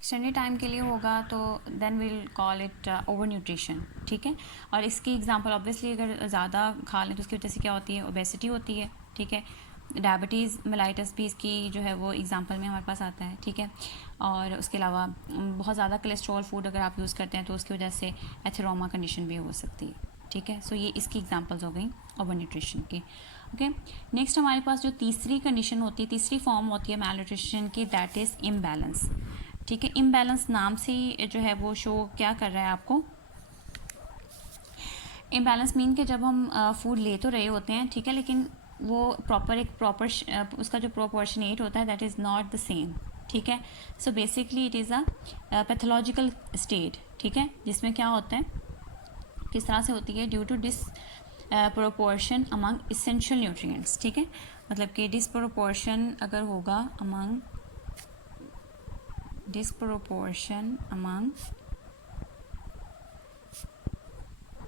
Extended time के लिए होगा तो then will call it over nutrition, ठीक है। और इसकी एग्जांपल ऑब्वियसली अगर ज़्यादा खा लें तो उसकी वजह से क्या होती है, ओबेसिटी होती है, ठीक है। डायबिटीज़ मेलाइटस भी इसकी जो है वो एग्जांपल में हमारे पास आता है, ठीक है। और उसके अलावा बहुत ज़्यादा कोलेस्ट्रॉल फूड अगर आप यूज़ करते हैं तो उसकी वजह से एथेरोमा कंडीशन भी हो सकती है, ठीक है। सो ये इसकी एग्जांपल्स हो गई ओवर न्यूट्रिशन की। ओके, नेक्स्ट हमारे पास जो तीसरी कंडीशन होती है, तीसरी फॉर्म होती है मैल न्यूट्रिशन की, दैट इज़ इम्बैलेंस, ठीक है। इम्बैलेंस नाम से ही जो है वो शो क्या कर रहा है आपको, इम्बैलेंस मीन के जब हम फूड ले तो रहे होते हैं, ठीक है, लेकिन वो प्रॉपर उसका जो प्रोपोर्शनेट होता है that is not the same, ठीक है। So basically it is a pathological state, ठीक है, जिसमें क्या होता है, किस तरह से होती है, due to disproportion among essential nutrients, ठीक है। मतलब कि डिसप्रोपोर्शन अगर होगा अमंग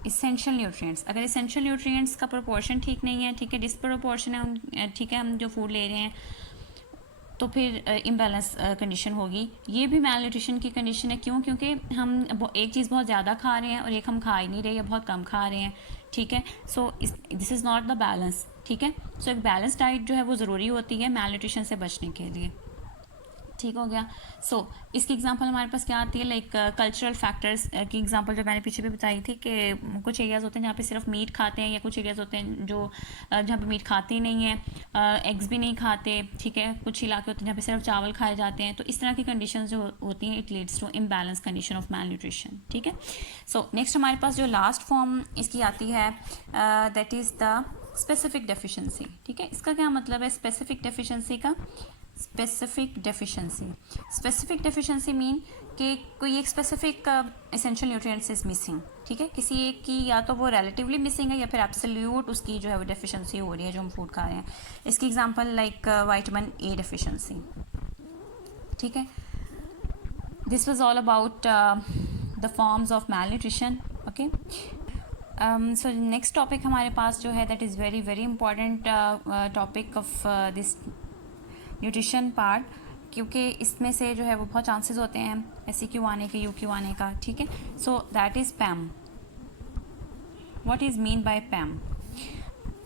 इसेंशियल न्यूट्रिएंट्स, अगर इसेंशियल न्यूट्रिएंट्स का प्रोपोर्शन ठीक नहीं है, ठीक है, डिसप्रोपोर्शन है, ठीक है, हम जो फूड ले रहे हैं तो फिर इम्बैलेंस कंडीशन होगी। ये भी मैल न्यूट्रिशन की कंडीशन है, क्यों, क्योंकि हम एक चीज़ बहुत ज़्यादा खा रहे हैं और एक हम खा ही नहीं रहे या बहुत कम खा रहे हैं, ठीक है। So this is not the balance, ठीक है। सो एक बैलेंस डाइट जो है वो ज़रूरी होती है मैल न्यूट्रिशन से बचने के लिए, ठीक हो गया। सो इसकी एग्जांपल हमारे पास क्या आती है, लाइक कल्चरल फैक्टर्स की एग्जांपल जो मैंने पीछे भी बताई थी कि कुछ एरियाज़ होते हैं जहाँ पे सिर्फ मीट खाते हैं, या कुछ एरियाज़ होते हैं जो जहाँ पे मीट खाते ही नहीं है, एग्स भी नहीं खाते, ठीक है। कुछ इलाके होते हैं जहाँ पे सिर्फ चावल खाए जाते हैं। तो इस तरह की कंडीशन जो होती हैं it leads to imbalance condition of malnutrition, ठीक है। सो नेक्स्ट हमारे पास जो लास्ट फॉर्म इसकी आती है that is the specific deficiency, ठीक है। इसका क्या मतलब है स्पेसिफिक डेफिशिएंसी का, स्पेसिफिक डेफिशिएंसी मीन कि कोई एक specific essential nutrients is missing, ठीक है। किसी एक की या तो वो रिलेटिवली मिसिंग है या फिर एब्सोल्यूट उसकी जो है वो डेफिशिएंसी हो रही है जो हम फूड खा रहे हैं। इसकी example like vitamin A deficiency, ठीक है। This was all about the forms of malnutrition, okay. So next topic हमारे पास जो है that is very very important topic of this nutrition part, क्योंकि इसमें से जो है वो बहुत चांसेस होते हैं SEQ आने के, UQ आने का, ठीक है। So that is PEM. What is mean by PEM,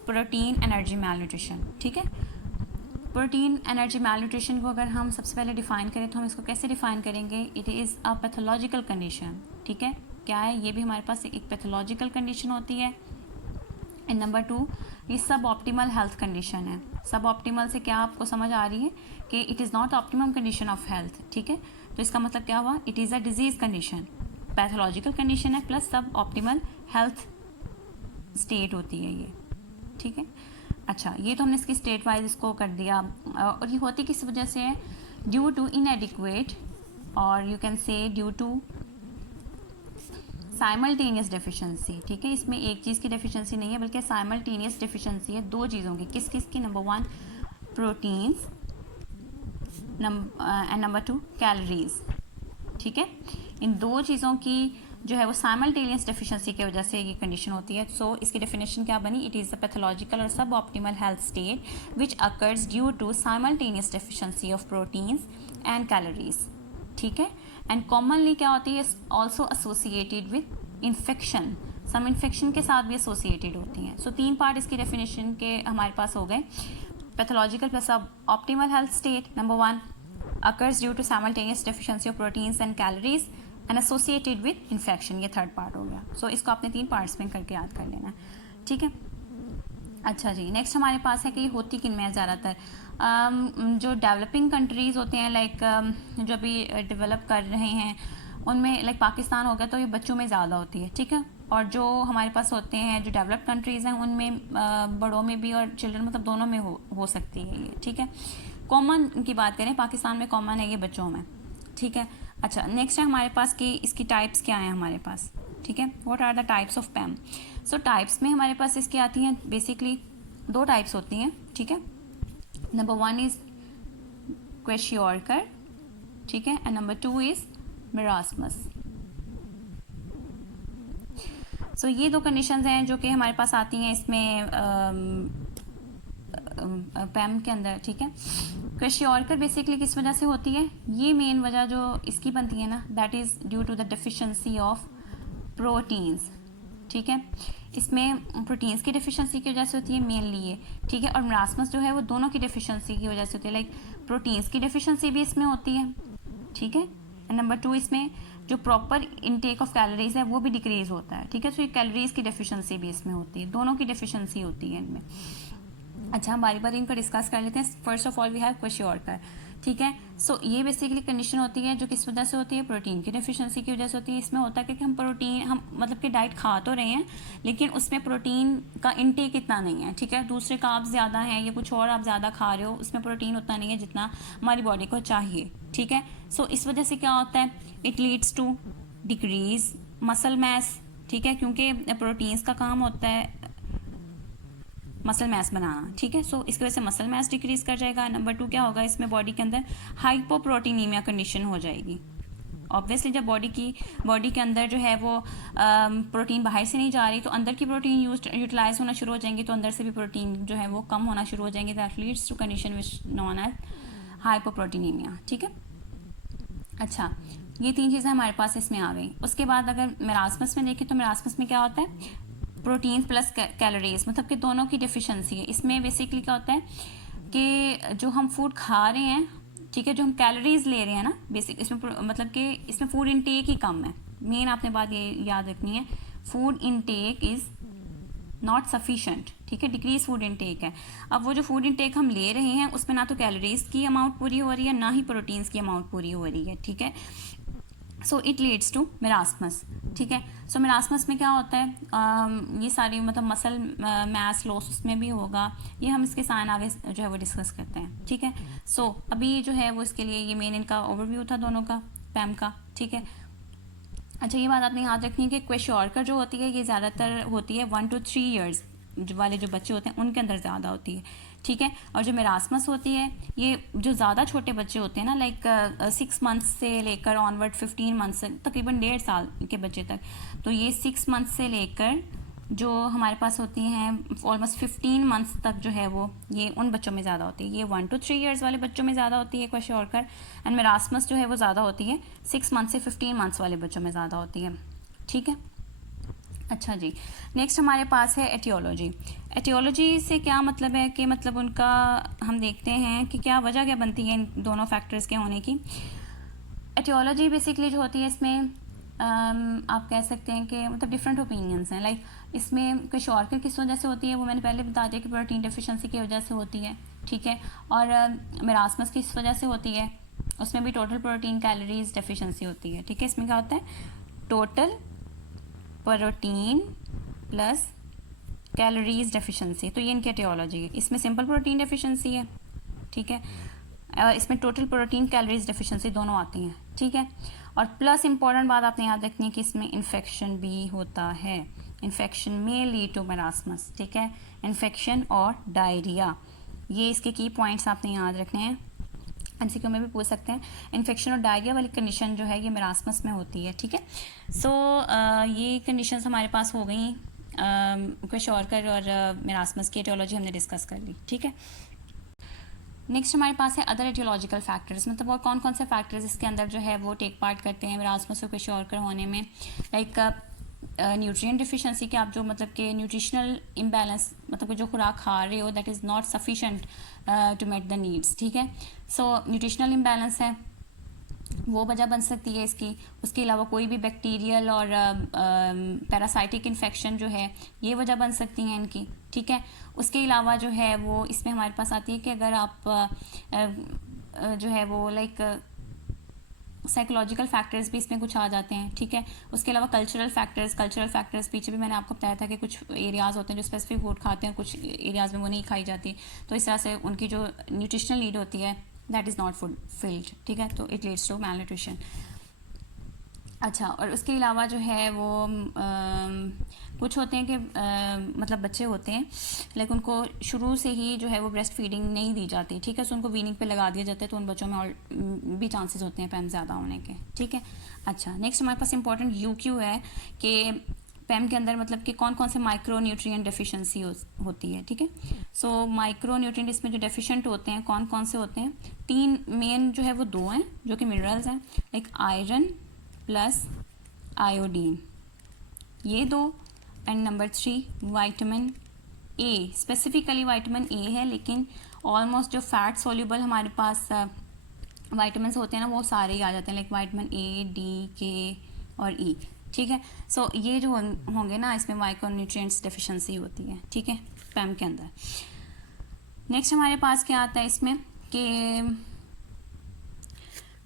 protein energy malnutrition, ठीक है। प्रोटीन एनर्जी मैल न्यूट्रिशन को अगर हम सबसे पहले डिफ़ाइन करें तो हम इसको कैसे डिफ़ाइन करेंगे, it is a pathological condition, ठीक है। क्या है ये भी हमारे पास एक पैथोलॉजिकल कंडीशन होती है। एंड नंबर 2 ये सब ऑप्टिमल हेल्थ कंडीशन है। सब ऑप्टिमल से क्या आपको समझ आ रही है कि it is not optimum condition of health, ठीक है। तो इसका मतलब क्या हुआ, it is a disease condition, pathological condition है प्लस सब ऑप्टिमल हेल्थ स्टेट होती है ये, ठीक है। अच्छा, ये तो हमने इसकी स्टेट वाइज इसको कर दिया। और ये होती किस वजह से है, ड्यू टू इनएडिक्वेट, और you can say due to simultaneous deficiency, ठीक है। इसमें एक चीज़ की डेफिशिएंसी नहीं है बल्कि साइमल्टेनियस डेफिशिएंसी है दो चीज़ों की। किस किस की, number 1 proteins and number 2 calories, ठीक है। इन दो चीज़ों की जो है वो साइमल्टेनियस डेफिशिएंसी की वजह से ये कंडीशन होती है। सो इसकी डेफिनेशन क्या बनी, इट इज़ अ पैथोलॉजिकल और suboptimal health state which occurs due to simultaneous deficiency of proteins and calories, ठीक है। एंड कॉमनली क्या होती है, also associated with infection, some infection के साथ भी एसोसिएटेड होती हैं। सो 3 पार्ट इसकी डेफिनेशन के हमारे पास हो गए, पैथोलॉजिकल प्लस सब optimal health state, number 1 occurs due to simultaneous deficiency of proteins and calories and associated with infection, ये थर्ड पार्ट हो गया। सो इसको आपने 3 पार्ट्स में करके याद कर लेना है, ठीक है। अच्छा जी, नेक्स्ट हमारे पास है कि ये होती किन में है ज़्यादातर, जो डेवलपिंग कंट्रीज़ होते हैं, लाइक जो अभी डेवलप कर रहे हैं उनमें, लाइक पाकिस्तान हो गया, तो ये बच्चों में ज़्यादा होती है, ठीक है। और जो हमारे पास होते हैं जो डेवलप कंट्रीज़ हैं उनमें बड़ों में भी और चिल्ड्रन मतलब दोनों में हो सकती है ये, ठीक है। कॉमन की बात करें, पाकिस्तान में कॉमन है ये बच्चों में, ठीक है। अच्छा, नेक्स्ट है हमारे पास कि इसकी टाइप्स क्या हैं हमारे पास, ठीक है। What are the types of PEM. So types में हमारे पास इसकी आती हैं बेसिकली 2 टाइप्स होती हैं, ठीक है। नंबर 1 इज़ क्वेशियोरकर, ठीक है, एंड नंबर 2 इज़ मेरास्मस। सो ये 2 कंडीशंस हैं जो कि हमारे पास आती हैं इसमें पैम के अंदर, ठीक है। क्वेश्योरकर बेसिकली किस वजह से होती है, ये मेन वजह जो इसकी बनती है ना, that is due to the deficiency of proteins, ठीक है। इसमें प्रोटीन्स की डेफिशिएंसी की वजह से होती है मेनली ये, ठीक है। और मरासमस जो है वो दोनों की डेफिशिएंसी की वजह से होती है, लाइक प्रोटीन्स की डेफिशिएंसी भी इसमें होती है, ठीक है। एंड नंबर 2, इसमें जो प्रॉपर इनटेक ऑफ कैलोरीज है वो भी डिक्रीज होता है, ठीक है। सो ये कैलोरीज की डेफिशिएंसी भी इसमें होती है, दोनों की डेफिशिएंसी होती है इनमें। अच्छा, हम बारी बारी इनको डिस्कस कर लेते हैं। First of all we have kwashiorkor, ठीक है। सो ये बेसिकली कंडीशन होती है जो किस वजह से होती है, प्रोटीन की डेफिशिएंसी की वजह से होती है। इसमें होता है कि हम प्रोटीन, हम मतलब कि डाइट खा तो रहे हैं लेकिन उसमें प्रोटीन का इनटेक इतना नहीं है, ठीक है। दूसरे कार्ब्स ज़्यादा हैं या कुछ और आप ज़्यादा खा रहे हो, उसमें प्रोटीन उतना नहीं है जितना हमारी बॉडी को चाहिए, ठीक है। सो इस वजह से क्या होता है, it leads to decrease muscle mass, ठीक है, क्योंकि प्रोटीन्स का काम होता है मसल मैस बनाना, ठीक है। सो इसकी वजह से मसल मैस डिक्रीज कर जाएगा। नंबर 2 क्या होगा, इसमें बॉडी के अंदर हाइपोप्रोटीनीमिया कंडीशन हो जाएगी। ऑब्वियसली जब बॉडी के अंदर जो है वो प्रोटीन बाहर से नहीं जा रही तो अंदर की प्रोटीन यूटिलाइज होना शुरू हो जाएंगी, तो अंदर से भी प्रोटीन जो है वो कम होना शुरू हो जाएंगे। That leads to condition which known as hypoproteinemia, ठीक है। अच्छा, ये 3 चीज़ें हमारे पास इसमें आ गई। उसके बाद अगर मेरास्मस में देखें तो मेरास्मस में क्या होता है, प्रोटीन प्लस कैलोरीज, मतलब कि दोनों की डेफिशिएंसी है। इसमें बेसिकली क्या होता है कि जो हम फूड खा रहे हैं, ठीक है, जो हम कैलोरीज ले रहे हैं ना, बेसिक इसमें मतलब कि इसमें फूड इनटेक ही कम है। मेन आपने बात ये याद रखनी है, food intake is not sufficient, ठीक है, डिक्रीज फूड इनटेक है। अब वो जो फूड इनटेक हम ले रहे हैं उसमें ना तो कैलोरीज की अमाउंट पूरी हो रही है ना ही प्रोटीन्स की अमाउंट पूरी हो रही है, ठीक है। So it leads to marasmus, ठीक है। सो मेरास्मस में क्या होता है, ये सारी मतलब मसल मैस लॉस उसमें भी होगा, ये हम इसके साइन आगे जो है वो डिस्कस करते हैं, ठीक है। सो अभी जो है वो इसके लिए ये मेन इनका ओवरव्यू था दोनों का, पैम का, ठीक है। अच्छा, ये बात आपने याद रखनी है कि क्वेश्योरकर जो होती है ये ज़्यादातर होती है 1 to 3 ईयर्स वाले जो बच्चे होते हैं उनके अंदर ज़्यादा होती है, ठीक है। और जो मेरास्मस होती है ये जो ज़्यादा छोटे बच्चे होते हैं ना, लाइक 6 मंथ्स से लेकर ऑनवर्ड 15 मंथ्स से तकरीबन 1.5 साल के बच्चे तक, तो ये 6 मंथ्स से लेकर जो हमारे पास होती हैं ऑलमोस्ट 15 मंथ्स तक जो है वो ये उन बच्चों में ज़्यादा होती है। ये 1 to 3 ईयर्स वाले बच्चों में ज़्यादा होती है क्वेश्योरकर, एंड मेरास्मस जो है वो ज़्यादा होती है 6 मंथ से 15 मंथ्स वाले बच्चों में ज़्यादा होती है, ठीक है। अच्छा जी, नेक्स्ट हमारे पास है एटियोलॉजी। एटियोलॉजी से क्या मतलब है कि मतलब उनका हम देखते हैं कि क्या वजह क्या बनती है इन दोनों फैक्टर्स के होने की। एटियोलॉजी बेसिकली जो होती है इसमें आप कह सकते हैं कि मतलब डिफरेंट ओपिनियंस हैं। लाइक इसमें क्वेश्योरकर किस वजह से होती है वो मैंने पहले बता दिया कि प्रोटीन डेफिशिएंसी की वजह से होती है, ठीक है। और मेरास्मस किस वजह से होती है, उसमें भी टोटल प्रोटीन कैलोरीज डेफिशिएंसी होती है, ठीक है। इसमें क्या होता है, total protein plus calories deficiency, तो ये इनकी एटियोलॉजी है। इसमें सिंपल प्रोटीन डेफिशिएंसी है, ठीक है, इसमें टोटल प्रोटीन कैलोरीज डेफिशिएंसी दोनों आती हैं, ठीक है। और प्लस इंपॉर्टेंट बात आपने याद रखनी है कि इसमें इन्फेक्शन भी होता है। इन्फेक्शन में लीड टू मेरास्मस, ठीक है, इन्फेक्शन और डायरिया, ये इसके की पॉइंट्स आपने याद रखने हैं, एमसीक्यू में भी पूछ सकते हैं। इन्फेक्शन और डायरिया वाली कंडीशन जो है ये मेरास्मस में होती है, ठीक है। सो ये कंडीशंस हमारे पास हो गई क्वेश्योरकर और मेरास्मस की एटियोलॉजी हमने डिस्कस कर ली, ठीक है। नेक्स्ट हमारे पास है अदर एटियोलॉजिकल फैक्टर्स, मतलब और कौन कौन से फैक्टर्स इसके अंदर जो है वो टेक पार्ट करते हैं मेरास्मस और क्वेश्योरकर होने में। लाइक न्यूट्रिएंट डिफिशिएंसी के आप जो मतलब कि न्यूट्रिशनल इम्बैलेंस, मतलब कि जो खुराक खा रहे हो that is not sufficient to meet the needs, ठीक है। सो न्यूट्रिशनल इम्बैलेंस है वो वजह बन सकती है इसकी। उसके अलावा कोई भी बैक्टीरियल और पैरासाइटिक इन्फेक्शन जो है ये वजह बन सकती हैं इनकी, ठीक है। उसके अलावा जो है वो इसमें हमारे पास आती है कि अगर आप जो है वो लाइक साइकोलॉजिकल फैक्टर्स भी इसमें कुछ आ जाते हैं, ठीक है। उसके अलावा कल्चरल फैक्टर्स पीछे भी मैंने आपको बताया था कि कुछ एरियाज़ होते हैं जो स्पेसिफिक फूड खाते हैं, कुछ एरियाज़ में वो नहीं खाई जाती, तो इस तरह से उनकी जो न्यूट्रिशनल नीड होती है दैट इज़ नॉट फुलफिल्ड, ठीक है, तो it leads to malnutrition. अच्छा, और उसके अलावा जो है वो कुछ होते हैं कि मतलब बच्चे होते हैं लेकिन उनको शुरू से ही जो है वो ब्रेस्ट फीडिंग नहीं दी जाती, ठीक है, सो उनको वीनिंग पे लगा दिया जाता है, तो उन बच्चों में और भी चांसेस होते हैं पैम ज़्यादा होने के, ठीक है। अच्छा, नेक्स्ट हमारे पास इंपॉर्टेंट यूक्यू है कि पैम के अंदर मतलब कि कौन कौन से माइक्रो न्यूट्रिएंट डेफिशिएंसी होती है, ठीक है। सो माइक्रो न्यूट्रिएंट इसमें जो डेफिशिएंट होते हैं कौन कौन से होते हैं, 3 मेन जो है वो 2 हैं जो कि मिनरल्स हैं, लाइक आयरन प्लस आयोडीन, ये 2, and number 3 vitamin A, specifically vitamin A है, लेकिन ऑलमोस्ट जो फैट सोल्यूबल हमारे पास विटामिन होते हैं ना वो सारे ही आ जाते हैं, लाइक विटामिन ए, डी, के और ई, ठीक है। सो ये जो होंगे ना इसमें माइक्रोन्यूट्रिएंट्स डेफिशिएंसी होती है, ठीक है, पैम के अंदर। नेक्स्ट हमारे पास क्या आता है इसमें कि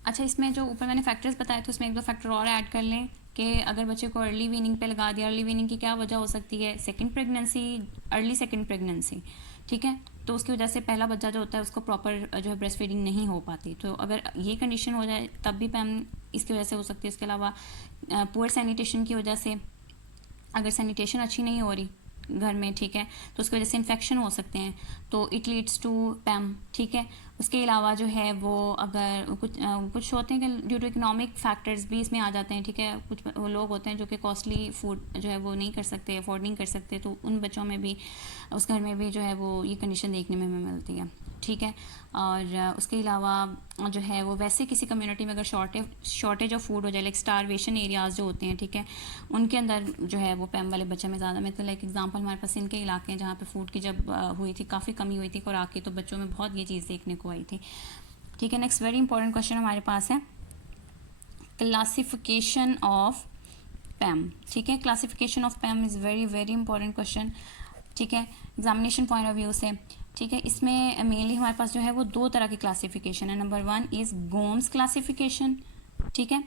अच्छा, इसमें जो ऊपर मैंने फैक्टर्स बताए तो उसमें 1-2 फैक्टर और ऐड कर लें कि अगर बच्चे को अर्ली वीनिंग पे लगा दिया, अर्ली वीनिंग की क्या वजह हो सकती है, second pregnancy, early second pregnancy, ठीक है, तो उसकी वजह से पहला बच्चा जो होता है उसको प्रॉपर जो है ब्रेस्ट फीडिंग नहीं हो पाती, तो अगर ये कंडीशन हो जाए तब भी पैम इसकी वजह से हो सकती है। इसके अलावा पुअर सैनिटेशन की वजह से, अगर सैनिटेशन अच्छी नहीं हो रही घर में, ठीक है, तो उसकी वजह से इन्फेक्शन हो सकते हैं, तो इट लीड्स टू पैम, ठीक है। उसके अलावा जो है वो अगर कुछ होते हैं कि ड्यू टू इकोनॉमिक फैक्टर्स भी इसमें आ जाते हैं, ठीक है, कुछ वो लोग होते हैं जो कि कॉस्टली फूड जो है वो नहीं कर सकते, अफोर्ड नहीं कर सकते, तो उन बच्चों में भी, उस घर में भी जो है वो ये कंडीशन देखने में हमें मिलती है, ठीक है। और उसके अलावा जो है वो वैसे किसी कम्युनिटी में अगर शॉर्टेज ऑफ फूड हो जाए, लाइक स्टारवेशन एरियाज़ जो होते हैं, ठीक है, उनके अंदर जो है वो पैम वाले बच्चे में ज़्यादा, मतलब लाइक एग्जांपल हमारे पास इनके इलाके हैं जहाँ पे फूड की जब हुई थी, काफ़ी कमी हुई थी खुराक की, तो बच्चों में बहुत ये चीज़ देखने को आई थी, ठीक है। नेक्स्ट वेरी इंपॉर्टेंट क्वेश्चन हमारे पास है क्लासिफिकेशन ऑफ पैम, ठीक है। Classification of पैम is very very important question, ठीक है, एग्जामिनेशन पॉइंट ऑफ व्यू से, ठीक है। इसमें मेनली हमारे पास जो है वो 2 तरह की क्लासिफिकेशन है। नंबर 1 इज़ गोम्स क्लासिफिकेशन, ठीक है,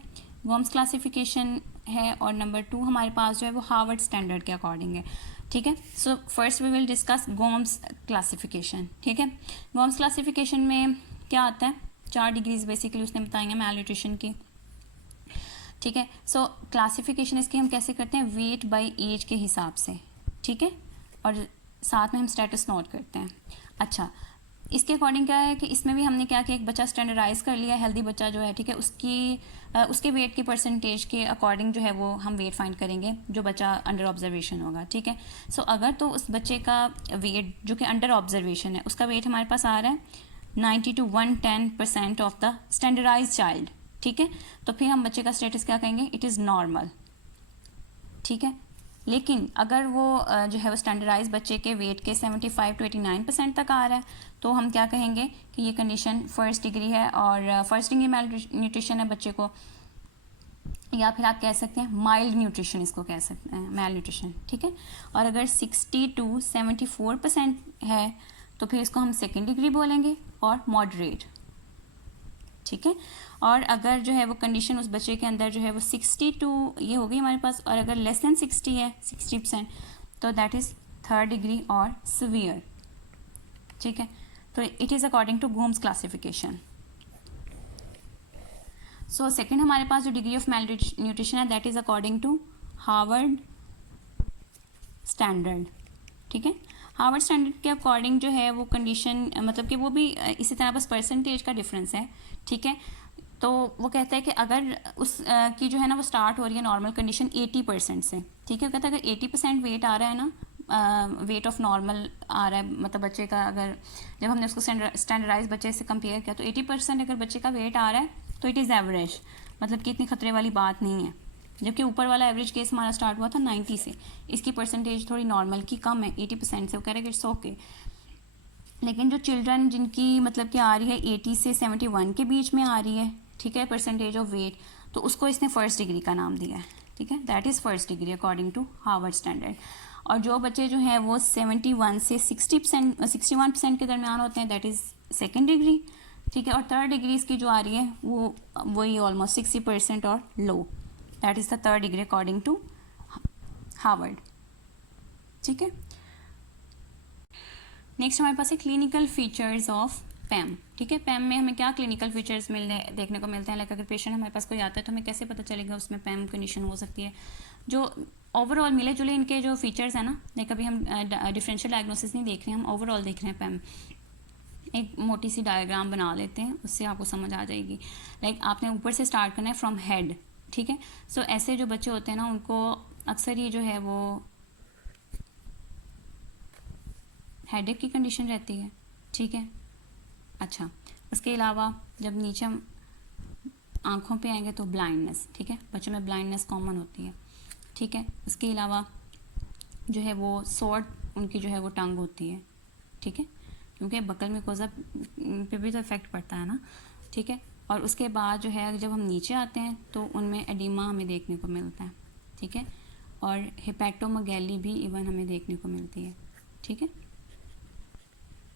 गोम्स क्लासिफिकेशन है, और नंबर 2 हमारे पास जो है वो हार्वर्ड स्टैंडर्ड के अकॉर्डिंग है, ठीक है। So first we will discuss Gomez classification, ठीक है। गोम्स क्लासिफिकेशन में क्या आता है, 4 डिग्रीज बेसिकली उसने बताएंगे मैल न्यूट्रिशन की, ठीक है। सो क्लासिफिकेशन इसकी हम कैसे करते हैं, वेट बाय एज के हिसाब से, ठीक है, और साथ में हम स्टेटस नोट करते हैं। अच्छा, इसके अकॉर्डिंग क्या है कि इसमें भी हमने क्या किया, एक बच्चा स्टैंडर्डाइज कर लिया, हेल्दी बच्चा जो है, ठीक है, उसके वेट की परसेंटेज के अकॉर्डिंग जो है वो हम वेट फाइंड करेंगे जो बच्चा अंडर ऑब्जर्वेशन होगा, ठीक है। सो अगर तो उस बच्चे का वेट जो कि अंडर ऑब्जर्वेशन है उसका वेट हमारे पास आ रहा है 90 to 110% of the standardize child, ठीक है, तो फिर हम बच्चे का स्टेटस क्या कहेंगे, इट इज़ नॉर्मल, ठीक है। लेकिन अगर वो जो है वो स्टैंडर्डाइज बच्चे के वेट के 75 to 89% तक आ रहा है, तो हम क्या कहेंगे कि ये कंडीशन फर्स्ट डिग्री है, और फर्स्ट डिग्री मैल न्यूट्रिशन है बच्चे को, या फिर आप कह सकते हैं माइल्ड न्यूट्रिशन, इसको कह सकते हैं मैल न्यूट्रिशन, ठीक है। और अगर 60 to 74% है तो फिर इसको हम सेकेंड डिग्री बोलेंगे, और मॉडरेट, ठीक है। और अगर जो है वो कंडीशन उस बच्चे के अंदर जो है वो 62 ये हो गई हमारे पास, और अगर लेस देन 60 है 60%, तो दैट इज़ थर्ड डिग्री और सीवियर, ठीक है। तो it is according to Gomez classification. So second हमारे पास जो डिग्री ऑफ मैल न्यूट्रिशन है that is according to Harvard standard, ठीक है। हार्वर्ड स्टैंडर्ड के अकॉर्डिंग जो है वो कंडीशन, मतलब कि वो भी इसी तरह बस परसेंटेज का डिफरेंस है, ठीक है। तो वो कहता है कि अगर उस की जो है ना वो स्टार्ट हो रही है नॉर्मल कंडीशन 80% से, ठीक है, वो कहता है अगर 80% वेट आ रहा है ना, वेट ऑफ नॉर्मल आ रहा है, मतलब बच्चे का अगर जब हमने उसको स्टैंडर्डाइज बच्चे से कंपेयर किया तो 80% अगर बच्चे का वेट आ रहा है तो इट इज़ एवरेज, मतलब कि इतनी खतरे वाली बात नहीं है। जबकि ऊपर वाला एवरेज केस हमारा स्टार्ट हुआ था 90 से, इसकी परसेंटेज थोड़ी नॉर्मल की कम है 80% से, वो कह रहे हैं कि इट्स ओके। लेकिन जो चिल्ड्रन जिनकी मतलब कि आ रही है 80 से 71 के बीच में आ रही है, ठीक है, परसेंटेज ऑफ वेट, तो उसको इसने फर्स्ट डिग्री का नाम दिया है, ठीक है, that is first degree according to Harvard standard. और जो बच्चे जो हैं वो 71 से 61% के दरमियान होते हैं दैट इज़ सेकेंड डिग्री, ठीक है। और थर्ड डिग्री इसकी जो आ रही है वो वही ऑलमोस्ट 60% और लो, that is the third degree according to Harvard, ठीक है। नेक्स्ट हमारे पास है क्लिनिकल फीचर्स ऑफ पैम, ठीक है। पैम में हमें क्या क्लिनिकल फीचर्स देखने को मिलते हैं, लाइक अगर पेशेंट हमारे पास कोई आता है तो हमें कैसे पता चलेगा उसमें पैम कंडीशन हो सकती है। जो ओवरऑल मिले जुले इनके जो फीचर्स हैं ना, लाइक अभी हम डिफरेंशियल डायग्नोसिस नहीं देख रहे हैं, हम ओवरऑल देख रहे हैं पैम। एक मोटी सी डायग्राम बना लेते हैं, उससे आपको समझ आ जाएगी। लाइक आपने ऊपर से स्टार्ट करना है फ्रॉम हेड, ठीक है। सो ऐसे जो बच्चे होते हैं ना उनको अक्सर ये जो है वो हेडेक की कंडीशन रहती है, ठीक है। अच्छा, उसके अलावा जब नीचे हम आँखों पे आएंगे तो ब्लाइंडनेस, ठीक है, बच्चों में ब्लाइंडनेस कॉमन होती है, ठीक है। उसके अलावा जो है वो शॉर्ट उनकी जो है वो टंग होती है, ठीक है, क्योंकि बकल म्यूकोसा पे भी तो इफेक्ट पड़ता है ना, ठीक है। और उसके बाद जो है जब हम नीचे आते हैं तो उनमें एडिमा हमें देखने को मिलता है, ठीक है, और हेपेटोमेगैली भी इवन हमें देखने को मिलती है, ठीक है,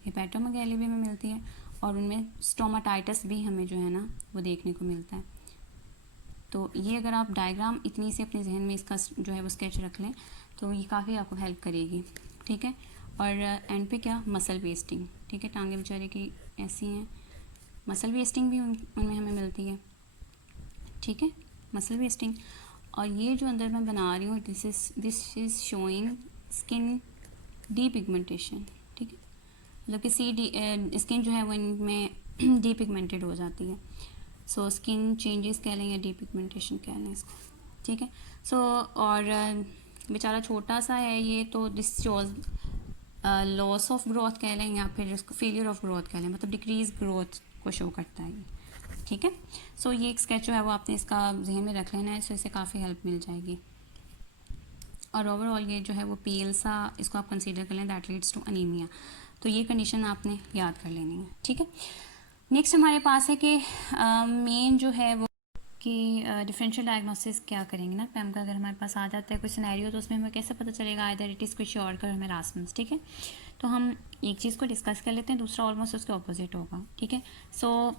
हेपेटोमेगैली भी हमें मिलती है, और उनमें स्टोमाटाइटिस भी हमें जो है ना वो देखने को मिलता है। तो ये अगर आप डायग्राम इतनी से अपने जहन में इसका जो है वो स्केच रख लें तो ये काफ़ी आपको हेल्प करेगी, ठीक है। और एंड पे क्या, मसल वेस्टिंग, ठीक है, टांगे बेचारे की ऐसी हैं, मसल वेस्टिंग भी उनमें हमें मिलती है, ठीक है, मसल वेस्टिंग। और ये जो अंदर मैं बना रही हूँ this is showing skin depigmentation, ठीक है, मतलब कि स्किन जो है वो इनमें डीपिगमेंटेड हो जाती है। सो स्किन चेंजेस कह लें या डीपिगमेंटेशन कह लें इसको, ठीक है। सो और बेचारा छोटा सा है ये, तो this shows loss of growth कह लें या फिर इसको फेलियर ऑफ ग्रोथ कह लें, मतलब डिक्रीज ग्रोथ को शो करता है ये, ठीक है। सो ये एक स्केच जो है वो आपने इसका जहन में रख लेना है, सो इससे काफ़ी हेल्प मिल जाएगी। और ओवरऑल ये जो है वो पेल सा इसको आप कंसीडर कर लें, दैट लीड्स टू अनीमिया। तो ये कंडीशन आपने याद कर लेनी है, ठीक है। नेक्स्ट हमारे पास है कि मेन जो है वो कि डिफरेंशियल डायग्नोसिस क्या करेंगे ना पैम का, अगर हमारे पास आ जाता है कोई सिनेरियो तो उसमें हमें कैसे पता चलेगा आइदर इट इज़ क्विशोरकर और मेरास्मस, ठीक है। तो हम एक चीज़ को डिस्कस कर लेते हैं, दूसरा ऑलमोस्ट उसके ऑपोजिट होगा, ठीक है। सो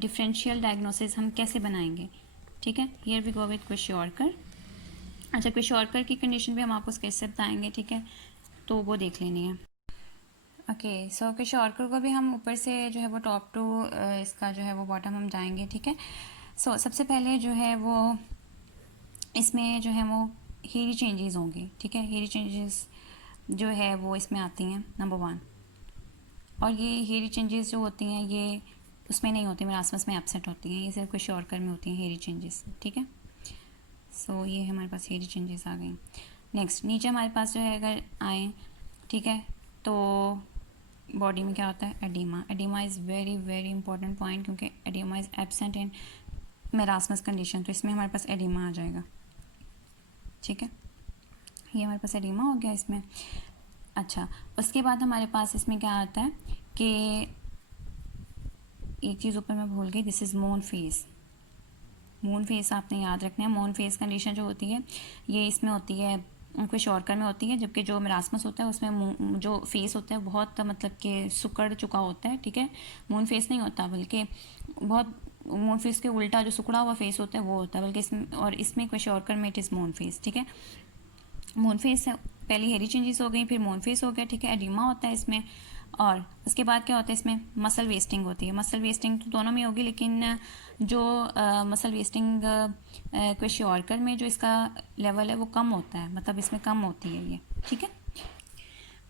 डिफरेंशियल डायग्नोसिस हम कैसे बनाएंगे, ठीक है। Here we go with kwashiorkor. अच्छा, क्विशोरकर की कंडीशन भी हम आपको कैसे बताएंगे, ठीक है, तो वो देख लेनी है। ओके, सो क्विशोरकर को भी हम ऊपर से जो है वो टॉप टू इसका जो है वो बॉटम हम जाएंगे, ठीक है। सो सबसे पहले जो है वो इसमें जो है वो हेयरी चेंजेस होंगे, ठीक है, हेयरी चेंजेस जो है वो इसमें आती हैं नंबर 1। और ये हेयरी चेंजेस जो होती हैं ये उसमें नहीं होती, मेरास्मस में एब्सेंट होती हैं, ये सिर्फ क्विशोरकर में होती हैं हेयरी चेंजेस, ठीक है। सो ये हमारे पास हेयरी चेंजेस आ गई। नेक्स्ट नीचे हमारे पास जो है अगर आए, ठीक है, तो बॉडी में क्या होता है, oedema. Oedema is very very important point, क्योंकि oedema is absent in marasmus condition, तो इसमें हमारे पास एडिमा आ जाएगा, ठीक है, ये हमारे पास एडिमा हो गया इसमें। अच्छा, उसके बाद हमारे पास इसमें क्या आता है कि एक चीज़ ऊपर मैं भूल गई, this is moon face. Moon face आपने याद रखना है। मून फेस कंडीशन जो होती है ये इसमें होती है, क्विशोरकर में होती है, जबकि जो मेरास्मस होता है उसमें जो फेस होता है बहुत मतलब कि सुकड़ चुका होता है, ठीक है। मून फेस नहीं होता, बल्कि बहुत मून फेस के उल्टा जो सुकड़ा हुआ फेस होता है वो होता है, बल्कि इसमें और इसमें क्विशोरकर में इट इज़ मून फेस, ठीक है। मून फेस पहली हेरी चेंजेस हो गई, फिर मून फेस हो गया, ठीक है, एडिमा होता है इसमें। और उसके बाद क्या होता है इसमें, मसल वेस्टिंग होती है। मसल वेस्टिंग तो दोनों में होगी, लेकिन जो मसल वेस्टिंग क्विशोरकर में जो इसका लेवल है वो कम होता है, मतलब इसमें कम होती है ये, ठीक है।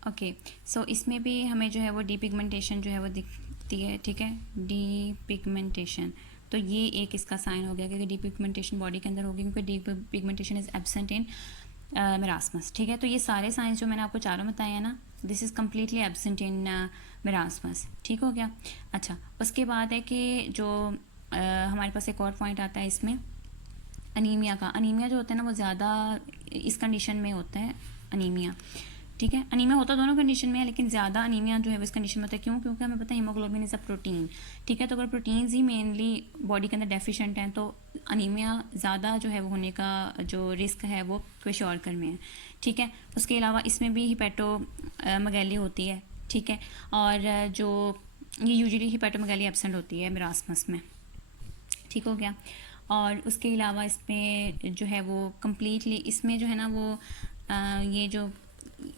ओके, सो इसमें भी हमें जो है वो डीपिगमेंटेशन जो है वो दिखती है, ठीक है, डीपिगमेंटेशन। तो ये एक इसका साइन हो गया क्योंकि डीपिगमेंटेशन बॉडी के अंदर होगी, क्योंकि depigmentation is absent in marasmus, ठीक है। तो ये सारे साइंस जो मैंने आपको चारों बताए हैं ना, this is completely absent in marasmus, ठीक हो गया। अच्छा, उसके बाद है कि जो हमारे पास एक और पॉइंट आता है इसमें अनीमिया का। अनीमिया जो होता है ना वो ज़्यादा इस कंडीशन में होता है, अनीमिया, ठीक है। अनीमिया होता दोनों कंडीशन में है, लेकिन ज़्यादा अनीमिया जो है वो इस कंडीशन में होता है। क्यों? क्योंकि हमें पता है हीमोग्लोबिन इज़ अ प्रोटीन, ठीक है। तो अगर प्रोटीन्स ही मेनली बॉडी के अंदर डेफिशिएंट हैं तो अनीमिया ज़्यादा जो है वो होने का जो रिस्क है वो क्विशोरकर में है, ठीक है। उसके अलावा इसमें भी हिपेटोमेगैली होती है, ठीक है, और जो ये यूजुअली हिपेटोमेगैली एब्सेंट होती है मेरास्मस में, ठीक हो गया। और उसके अलावा इसमें जो है वो कम्प्लीटली इसमें जो है ना वो ये जो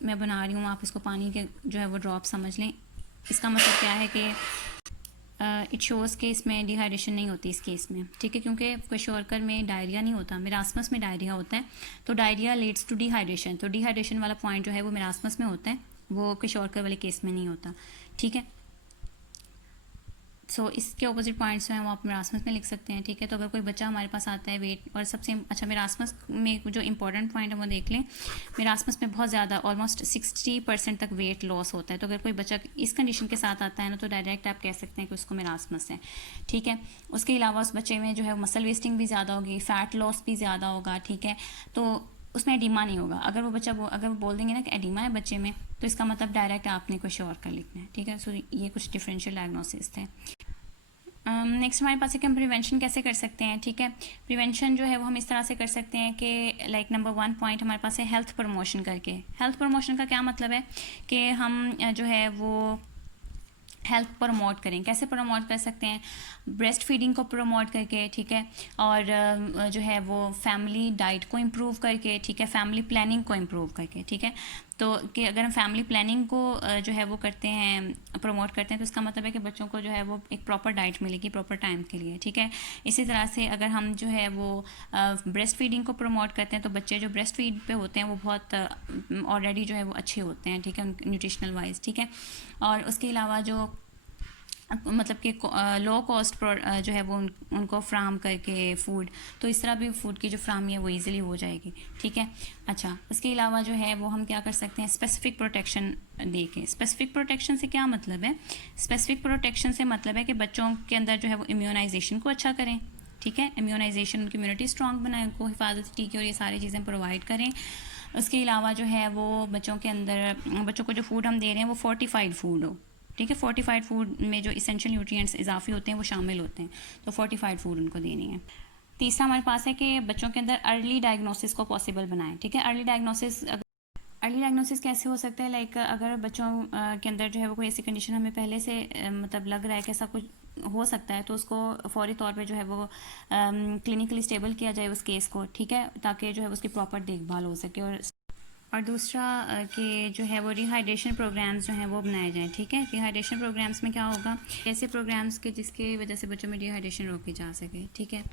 मैं बना रही हूँ आप इसको पानी के जो है वो ड्रॉप समझ लें। इसका मतलब क्या है कि इट शोज़ के इसमें डिहाइड्रेशन नहीं होती इस केस में, ठीक है, क्योंकि क्विशोरकर में डायरिया नहीं होता, मेरास्मस में डायरिया होता है। तो डायरिया लीड्स टू डिहाइड्रेशन, तो डिहाइड्रेशन वाला पॉइंट जो है वो मेरास्मस में होता है, वो क्विशोरकर वाले केस में नहीं होता, ठीक है। सो इसके ऑपोजिट पॉइंट्स जो हैं वो आप मेरास्मस में लिख सकते हैं, ठीक है। तो अगर कोई बच्चा हमारे पास आता है वेट और सबसे अच्छा मेरास्मस में जो इंपॉर्टेंट पॉइंट है वो देख लें, मेरास्मस में बहुत ज़्यादा ऑलमोस्ट 60% तक वेट लॉस होता है। तो अगर कोई बच्चा इस कंडीशन के साथ आता है ना, तो डायरेक्ट आप कह सकते हैं कि उसको मेरास्मस है, ठीक है। उसके अलावा उस बच्चे में जो है मसल वेस्टिंग भी ज़्यादा होगी, फ़ैट लॉस भी ज़्यादा होगा, ठीक है। तो उसमें एडिमा नहीं होगा। अगर वो बच्चा अगर वो बोल देंगे ना कि एडिमा है बच्चे में, तो इसका मतलब डायरेक्ट आपने कुछ और का लिखना है, ठीक है। सो ये कुछ डिफरेंशियल डायग्नोसिस थे। नेक्स्ट हमारे पास है कि हम प्रिवेंशन कैसे कर सकते हैं, ठीक है। प्रिवेंशन जो है वो हम इस तरह से कर सकते हैं कि लाइक नंबर 1 पॉइंट हमारे पास है हेल्थ प्रमोशन करके। हेल्थ प्रमोशन का क्या मतलब है कि हम जो है वो हेल्थ प्रमोट करें। कैसे प्रमोट कर सकते हैं? ब्रेस्ट फीडिंग को प्रमोट करके, ठीक है। और जो है वो फैमिली डाइट को इम्प्रूव करके, ठीक है। फैमिली प्लानिंग को इम्प्रूव करके, ठीक है। तो कि अगर हम फैमिली प्लानिंग को जो है वो करते हैं, प्रमोट करते हैं, तो इसका मतलब है कि बच्चों को जो है वो एक प्रॉपर डाइट मिलेगी प्रॉपर टाइम के लिए, ठीक है। इसी तरह से अगर हम जो है वो ब्रेस्ट फीडिंग को प्रमोट करते हैं, तो बच्चे जो ब्रेस्ट फीड पे होते हैं वो बहुत ऑलरेडी जो है वो अच्छे होते हैं, ठीक है, न्यूट्रिशनल वाइज, ठीक है। और उसके अलावा जो मतलब कि लो कॉस्ट जो है वो उनको फ्राहम करके फूड, तो इस तरह भी फूड की जो फ्राहमी है वो इजीली हो जाएगी, ठीक है। अच्छा, उसके अलावा जो है वो हम क्या कर सकते हैं, स्पेसिफिक प्रोटेक्शन दे के। स्पेसिफिक प्रोटेक्शन से क्या मतलब है? स्पेसिफिक प्रोटेक्शन से मतलब है कि बच्चों के अंदर जो है वो इम्यूनाइजेशन को अच्छा करें, ठीक है। इम्यूनाइजेशन, उनकी इम्यूनिटी स्ट्रॉन्ग बनाएं, उनको हिफाजती टीके और ये सारी चीज़ें प्रोवाइड करें। उसके अलावा जो है वो बच्चों के अंदर, बच्चों को जो फूड हम दे रहे हैं वो फोर्टिफाइड फूड हो, ठीक है। फोर्टिफाइड फूड में जो इसेंशियल न्यूट्रिएंट्स इजाफी होते हैं वो शामिल होते हैं, तो फोर्टिफाइड फूड उनको देनी है। तीसरा हमारे पास है कि बच्चों के अंदर अर्ली डायग्नोसिस को पॉसिबल बनाएं, ठीक है। अर्ली डायग्नोसिस कैसे हो सकता है? लाइक अगर बच्चों के अंदर जो है वो कोई ऐसी कंडीशन हमें पहले से मतलब लग रहा है कि ऐसा कुछ हो सकता है, तो उसको फौरी तौर पे जो है वो क्लिनिकली स्टेबल किया जाए उस केस को, ठीक है, ताकि जो है उसकी प्रॉपर देखभाल हो सके। और दूसरा कि जो है वो रिहाइड्रेशन प्रोग्राम्स जो हैं वो बनाए जाएं, ठीक है। रिहाइड्रेशन प्रोग्राम्स में क्या होगा, ऐसे प्रोग्राम्स के जिसकी वजह से बच्चों में डिहाइड्रेशन रोकी जा सके, ठीक है।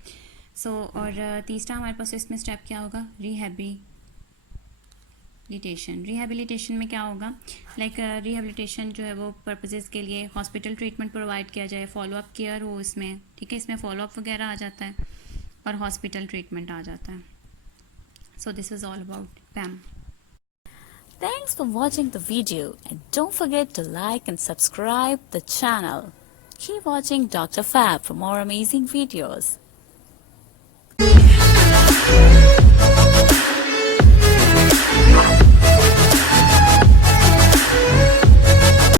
सो और तीसरा हमारे पास इसमें स्टेप क्या होगा, रिहेबिलिटेशन में क्या होगा, लाइक रिहेबिलिटेशन जो है वो पर्पसेस के लिए हॉस्पिटल ट्रीटमेंट प्रोवाइड किया जाए, फॉलोअप केयर हो इसमें, ठीक है। इसमें फॉलोअप वगैरह आ जाता है और हॉस्पिटल ट्रीटमेंट आ जाता है। So this is all about पैम। Thanks for watching the video and don't forget to like and subscribe the channel. Keep watching Dr. Fab for more amazing videos.